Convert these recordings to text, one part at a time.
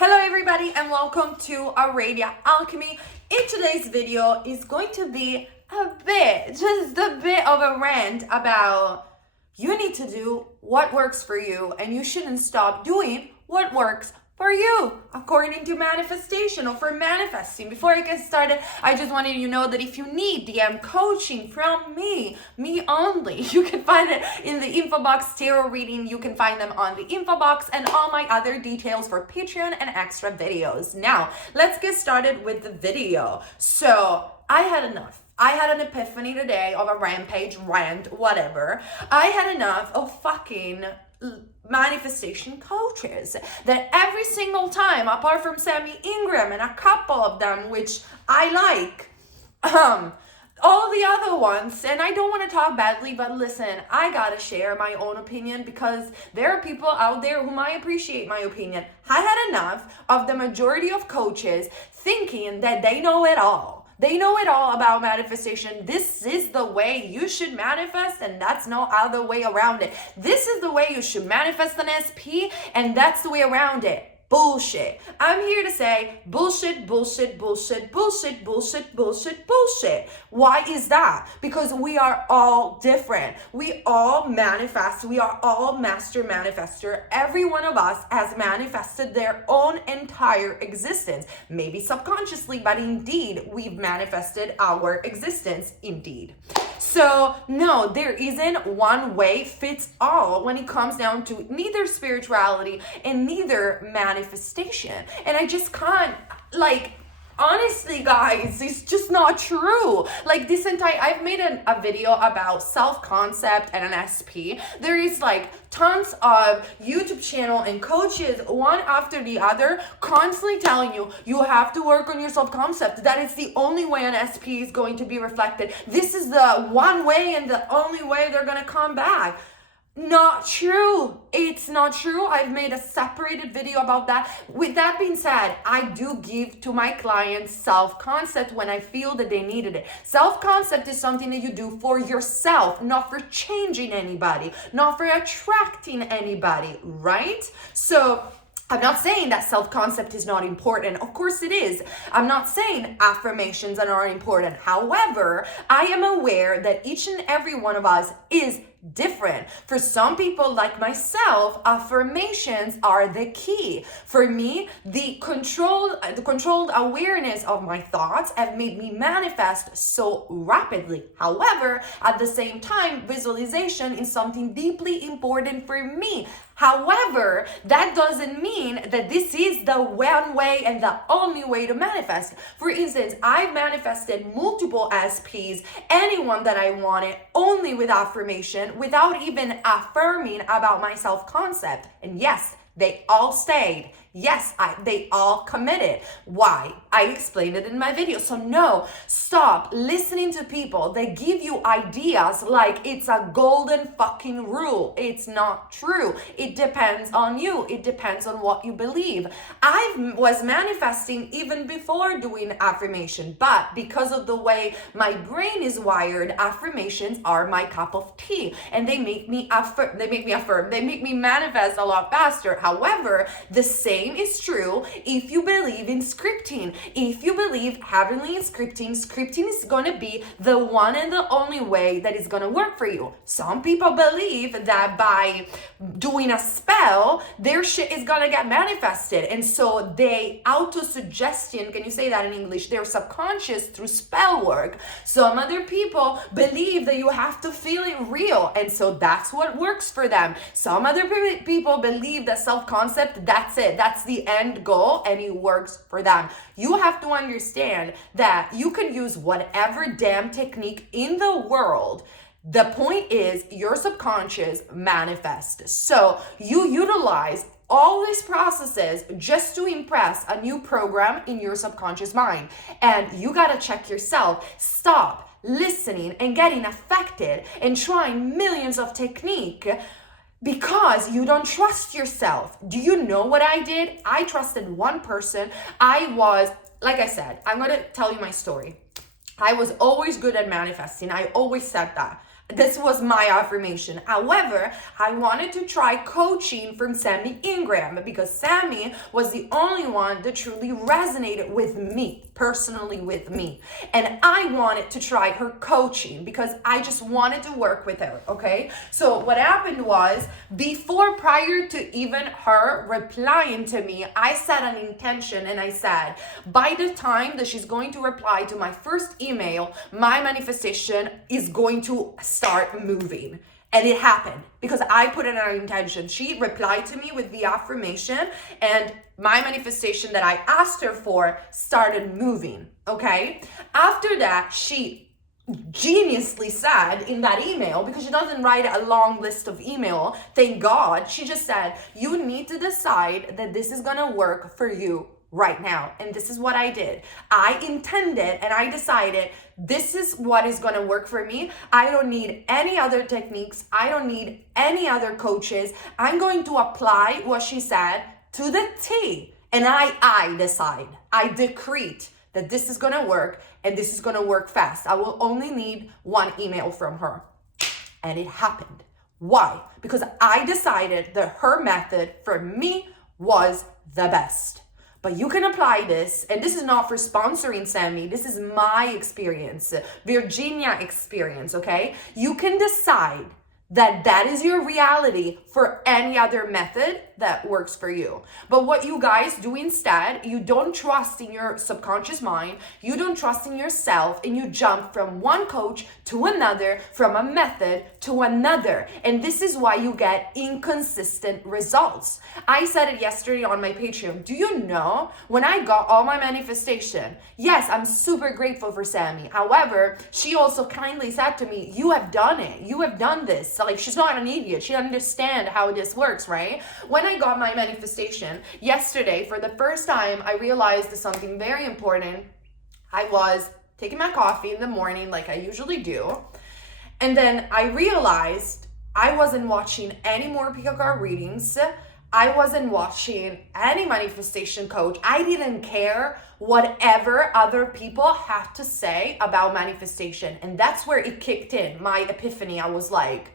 Hello everybody and welcome to Aradia Alchemy. In today's video is going to be just a bit of a rant about you need to do what works for you and you shouldn't stop doing what works for you, according to manifestation or for manifesting. Before I get started, I just wanted you to know that if you need DM coaching from me only, you can find it in the info box. Tarot reading, you can find them on the info box, and all my other details for Patreon and extra videos. Now, let's get started with the video. So, I had enough. I had an epiphany today of a rampage, rant, whatever. I had enough of fucking manifestation coaches that every single time, apart from Sammy Ingram and a couple of them which I like, all the other ones, and I don't want to talk badly, but listen, I gotta share my own opinion because there are people out there who might appreciate my opinion. I had enough of the majority of coaches thinking that they know it all. They know it all about manifestation. This is the way you should manifest, and that's no other way around it. This is the way you should manifest an SP, and that's the way around it. Bullshit. I'm here to say bullshit, bullshit, bullshit, bullshit, bullshit, bullshit, bullshit. Why is that? Because we are all different. We all manifest. We are all master manifester. Every one of us has manifested their own entire existence. Maybe subconsciously, but indeed, we've manifested our existence indeed. So no, there isn't one way fits all when it comes down to neither spirituality and neither manifestation. And I just can't, honestly, guys, it's just not true. Like this entire, I've made a video about self-concept and an SP. There is tons of YouTube channel and coaches, one after the other, constantly telling you, you have to work on your self-concept. That is the only way an SP is going to be reflected. This is the one way and the only way they're going to come back. Not true. It's not true. I've made a separated video about that. With that being said, I do give to my clients self-concept when I feel that they needed it. Self-concept is something that you do for yourself, not for changing anybody, not for attracting anybody, right? So I'm not saying that self-concept is not important. Of course it is. I'm not saying affirmations are not important. However, I am aware that each and every one of us is different. For some people like myself, affirmations are the key. For me, the controlled awareness of my thoughts have made me manifest so rapidly. However, at the same time, visualization is something deeply important for me. However, that doesn't mean that this is the one way and the only way to manifest. For instance, I've manifested multiple SPs, anyone that I wanted, only with affirmation, without even affirming about my self-concept. And yes, they all stayed. Yes, they all committed. Why? I explained it in my video. So no, stop listening to people that give you ideas like it's a golden fucking rule. It's not true. It depends on you. It depends on what you believe. I was manifesting even before doing affirmation, but because of the way my brain is wired, affirmations are my cup of tea, and they make me manifest a lot faster. However, the same is true if you believe in scripting. If you believe heavily in scripting is going to be the one and the only way that is going to work for you. Some people believe that by doing a spell, their shit is going to get manifested. And so they auto-suggestion, can you say that in English? They're subconscious through spell work. Some other people believe that you have to feel it real. And so that's what works for them. Some other people believe that self-concept, that's it. That's the end goal and it works for them. You have to understand that you can use whatever damn technique in the world. The point is your subconscious manifests. So you utilize all these processes just to impress a new program in your subconscious mind. And you gotta check yourself. Stop listening and getting affected and trying millions of techniques because you don't trust yourself. Do you know what I did? I trusted one person. Like I said, I'm going to tell you my story. I was always good at manifesting. I always said that. This was my affirmation. However, I wanted to try coaching from Sammy Ingram because Sammy was the only one that truly resonated with me, personally with me. And I wanted to try her coaching because I just wanted to work with her, okay? So what happened was, prior to even her replying to me, I set an intention and I said, by the time that she's going to reply to my first email, my manifestation is going to start moving. And it happened because I put in an intention. She replied to me with the affirmation, and my manifestation that I asked her for started moving, okay? After that, she geniusly said in that email, because she doesn't write a long list of email, thank God, she just said, you need to decide that this is gonna work for you right now. And this is what I did. I intended and I decided this is what is going to work for me. I don't need any other techniques. I don't need any other coaches. I'm going to apply what she said to the T. And I decide, I decrete that this is going to work and this is going to work fast. I will only need one email from her. And it happened. Why? Because I decided that her method for me was the best. But you can apply this, and this is not for sponsoring Sammy, this is my experience, Virginia experience, okay? You can decide that that is your reality for any other method that works for you. But what you guys do instead, you don't trust in your subconscious mind, you don't trust in yourself, and you jump from one coach to another, from a method to another. And this is why you get inconsistent results. I said it yesterday on my Patreon. Do you know when I got all my manifestation? Yes, I'm super grateful for Sammy. However, she also kindly said to me, you have done it. You have done this. So like, she's not an idiot. She understands how this works, right? When I got my manifestation yesterday, for the first time, I realized something very important. I was taking my coffee in the morning like I usually do. And then I realized I wasn't watching any more pick a card readings. I wasn't watching any manifestation coach. I didn't care whatever other people had to say about manifestation. And that's where it kicked in, my epiphany. I was like,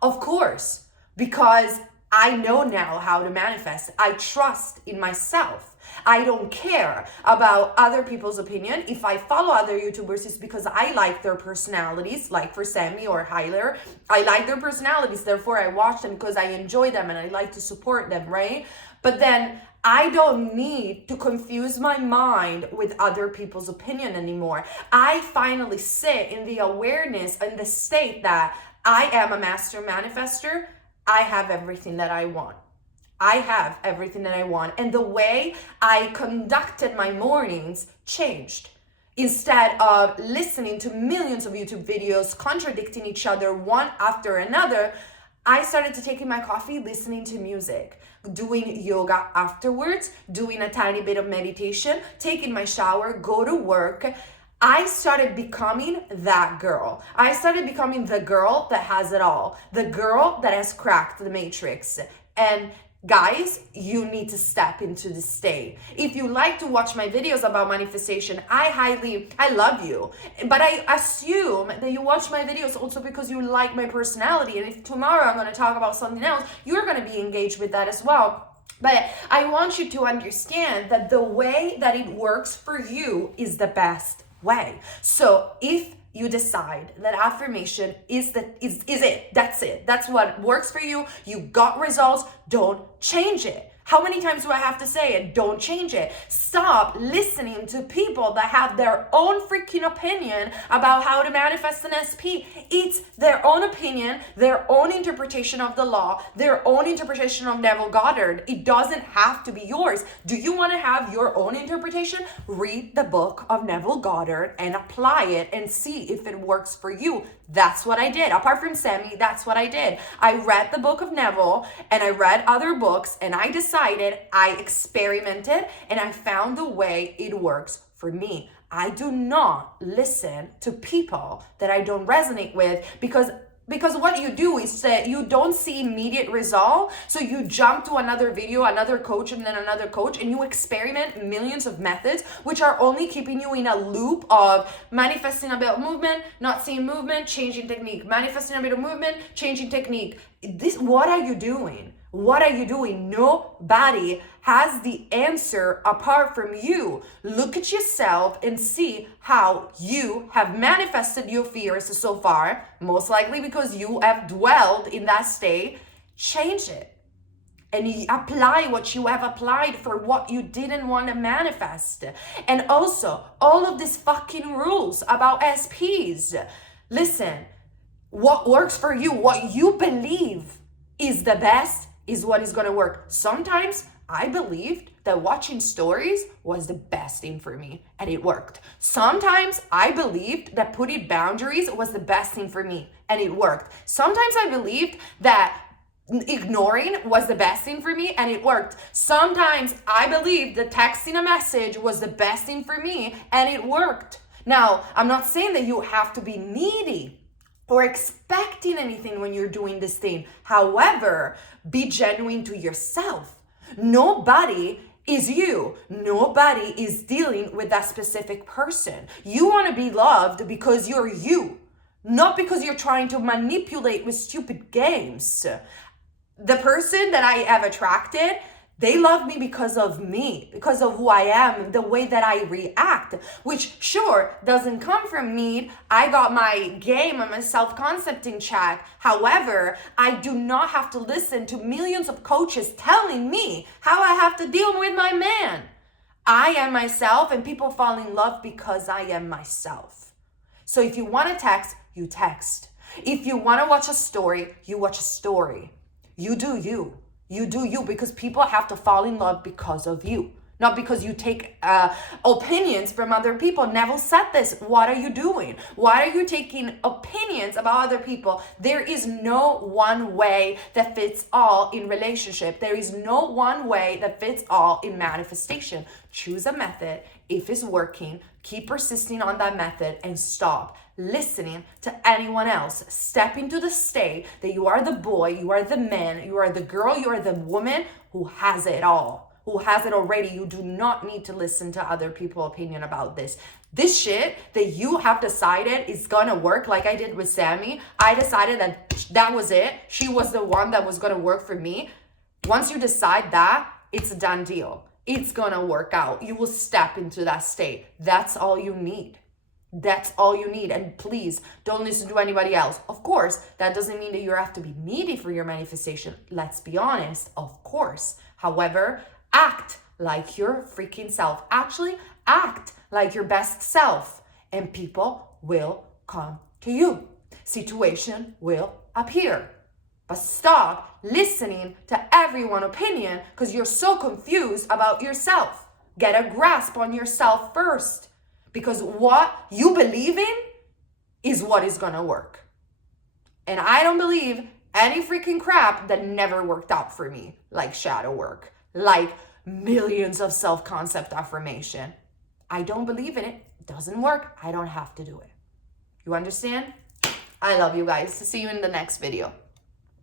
of course, because I know now how to manifest. I trust in myself. I don't care about other people's opinion. If I follow other YouTubers, it's because I like their personalities, like for Sammy or Hyler. I like their personalities, therefore I watch them because I enjoy them and I like to support them, right? But then I don't need to confuse my mind with other people's opinion anymore. I finally sit in the awareness and the state that I am a master manifester. I have everything that I want. I have everything that I want. And the way I conducted my mornings changed. Instead of listening to millions of YouTube videos contradicting each other one after another, I started to taking my coffee, listening to music, doing yoga afterwards, doing a tiny bit of meditation, taking my shower, go to work. I started becoming that girl. I started becoming the girl that has it all, the girl that has cracked the matrix. And guys, you need to step into this state. If you like to watch my videos about manifestation, I love you. But I assume that you watch my videos also because you like my personality. And if tomorrow I'm going to talk about something else, you're going to be engaged with that as well. But I want you to understand that the way that it works for you is the best way. So if you decide that affirmation is it, that's what works for you, you got results, don't change it. How many times do I have to say it? Don't change it. Stop listening to people that have their own freaking opinion about how to manifest an SP. It's their own opinion, their own interpretation of the law, their own interpretation of Neville Goddard. It doesn't have to be yours. Do you want to have your own interpretation? Read the book of Neville Goddard and apply it and see if it works for you. That's what I did. Apart from Sammy, that's what I did. I read the book of Neville and I read other books and I decided, I experimented and I found the way it works for me. I do not listen to people that I don't resonate with because because what you do is that you don't see immediate result, so you jump to another video, another coach, and then another coach, and you experiment millions of methods, which are only keeping you in a loop of manifesting a bit of movement, not seeing movement, changing technique, manifesting a bit of movement, changing technique. What are you doing? What are you doing? Nobody has the answer apart from you. Look at yourself and see how you have manifested your fears so far, most likely because you have dwelled in that state. Change it and apply what you have applied for what you didn't want to manifest. And also, all of these fucking rules about SPs. Listen, what works for you, what you believe is the best, is what is going to work. Sometimes I believed that watching stories was the best thing for me, and it worked. Sometimes I believed that putting boundaries was the best thing for me, and it worked. Sometimes I believed that ignoring was the best thing for me, and it worked. Sometimes I believed that texting a message was the best thing for me, and it worked. Now, I'm not saying that you have to be needy or expecting anything when you're doing this thing. However, be genuine to yourself. Nobody is you. Nobody is dealing with that specific person. You want to be loved because you're you, not because you're trying to manipulate with stupid games. The person that I have attracted, they love me because of me, because of who I am, the way that I react, which sure doesn't come from need. I got my game and my self-concept in check. However, I do not have to listen to millions of coaches telling me how I have to deal with my man. I am myself, and people fall in love because I am myself. So if you want to text, you text. If you want to watch a story, you watch a story. You do you. You do you, because people have to fall in love because of you, not because you take opinions from other people. Neville said this. What are you doing? Why are you taking opinions about other people? There is no one way that fits all in relationship. There is no one way that fits all in manifestation. Choose a method. If it's working, keep persisting on that method and stop listening to anyone else. Step into the state that you are the boy, you are the man, you are the girl, you are the woman who has it all, who has it already. You do not need to listen to other people's opinion about this. This shit that you have decided is gonna work, like I did with Sammy. I decided that was it. She was the one that was gonna work for me. Once you decide that, it's a done deal. It's gonna work out. You will step into that state. That's all you need. That's all you need. And please don't listen to anybody else. Of course, that doesn't mean that you have to be needy for your manifestation. Let's be honest, of course. However, act like your freaking self. Actually, act like your best self, and people will come to you. Situation will appear. But stop listening to everyone's opinion because you're so confused about yourself. Get a grasp on yourself first, because what you believe in is what is gonna work. And I don't believe any freaking crap that never worked out for me, like shadow work, like millions of self-concept affirmation. I don't believe in it. It doesn't work. I don't have to do it. You understand? I love you guys. See you in the next video.